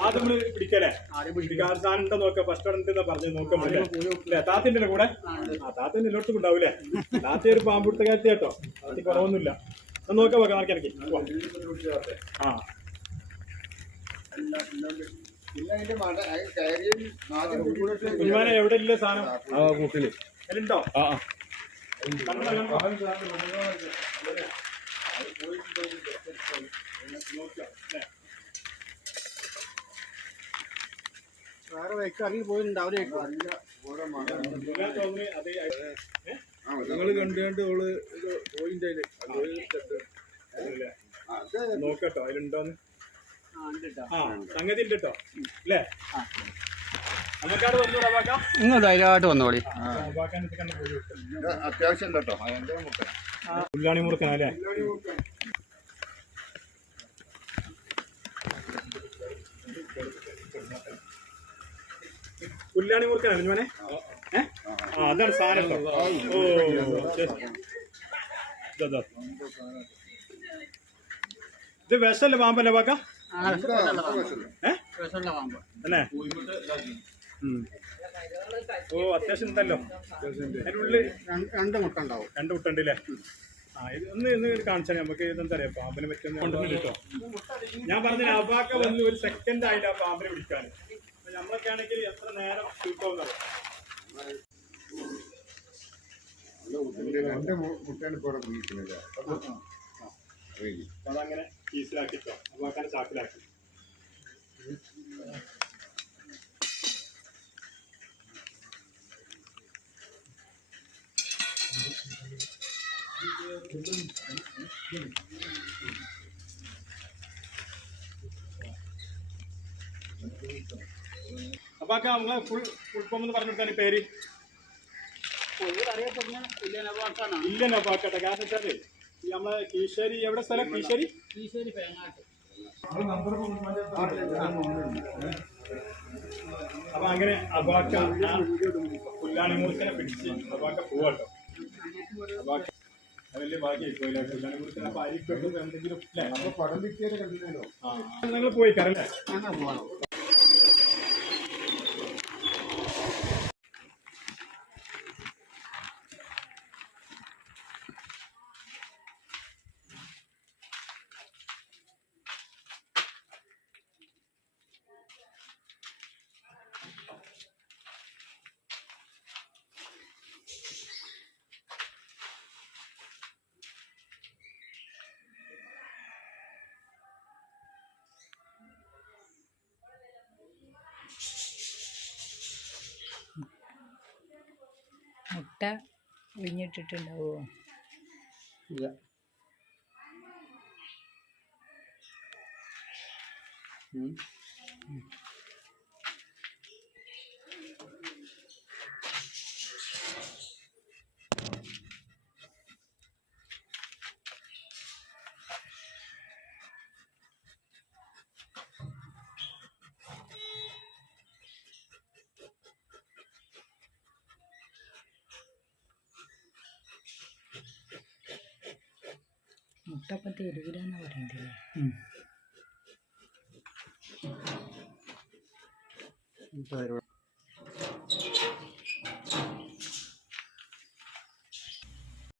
ആദ്യം നമ്മൾ പിടിക്കല്ലേ? ആദ്യം പിടിക്കാൻ സാധനം ഉണ്ടോ നോക്കാം ഫസ്റ്റ് ഉണ്ടെന്ന് പറഞ്ഞു നോക്കാൻ അല്ലേ? താത്തിന്റെ കൂടെ? ആ താത്തിന്റെ എല്ലായിടത്തും ഉണ്ടാവൂലേ? താത്ത ഒരു പാമ്പുടുത്ത കയറ്റി കേട്ടോ. താത്തി കുറവൊന്നുമില്ല. നോക്കാം നോക്കാം നടക്കി ഇറക്കി ആ. കുഞ്ഞുമാനെ എവിടെ ഇല്ല സാധനം? ആ കൂട്ടിൽ. അതിലുണ്ടോ ആ ആ. വേറെ വൈക്ക് ഇറങ്ങി പോയിട്ടുണ്ടാവില്ല നിങ്ങൾ കണ്ടു കണ്ട് ഓൾ പോയിന്റ് അതിൽ നോക്കട്ടോ അതിലുണ്ടോന്ന്? ആ ഉണ്ട് കേട്ടോ ആ സംഗതി ഉണ്ട് കേട്ടോ അല്ലേ നിങ്ങൾ ധൈര്യമായിട്ട് വന്നോളി. അത്യാവശ്യം ഉണ്ട് പുല്ലാണി മുറുക്കൻ. പുല്ലാണി മുറുക്കനാണ് മോനെ ആ അതാണ് സാധനം ഓ. ഇതാ, വിഷമല്ല പാമ്പല്ലേ പാമ്പ്. അല്ലേ? ഓ അത്യാവശ്യം ഉണ്ടല്ലോ. അതിനുള്ളിൽ ഉള്ളിൽ രണ്ട് മുട്ട ഉണ്ടാവും രണ്ട് മുട്ടുണ്ട് അല്ലേ ആ ഇത് ഒന്ന് ഇന്ന് കാണിച്ചാൽ നമുക്ക് ഇതെന്താ അറിയാം പാമ്പിനെ പറ്റുന്ന കേട്ടോ? ഞാൻ പറഞ്ഞ അബാക്ക വന്ന് ഒരു സെക്കൻഡ് ആയിട്ട് ആ പാമ്പിനെ പിടിക്കാൻ. നമ്മളൊക്കെ ആണെങ്കിൽ എത്ര നേരം കിട്ടുമെന്നറിയാം ഇതിന്റെ രണ്ട് മുട്ടയാണ് ഇപ്പോൾ അറിയില്ല. അതങ്ങനെ പീസിലാക്കിട്ടോ അബാക്കാനെ ചാക്കിലാക്കി. അപ്പാക്ക നമ്മൾ ഫുൾ ഫുൾ ഫോം എന്ന് പറഞ്ഞു കൊടുക്കാൻ പേര്. ഇല്ല കാരണം നമ്മളെ എവിടെ സ്ഥലം? പേങ്ങാട്ട് അപ്പൊ അങ്ങനെ അബാക്ക പുല്ലാണി മൂർക്കനെ പിടിച്ച് അബാക്ക പോവാട്ടോ. അബാക്ക വലിയ ഭാഗ്യമായി പോയില്ല? പുല്ലാണി മൂർക്കനെ അപ്പൊ എന്തെങ്കിലും നിങ്ങൾ പോയി കറല്ലേ മുട്ട ഒഴിഞ്ഞിട്ടിട്ടുണ്ടാവോ ഇല്ല. മുട്ട ഇപ്പം തരൂലെന്ന് പറയണ്ടല്ലേ.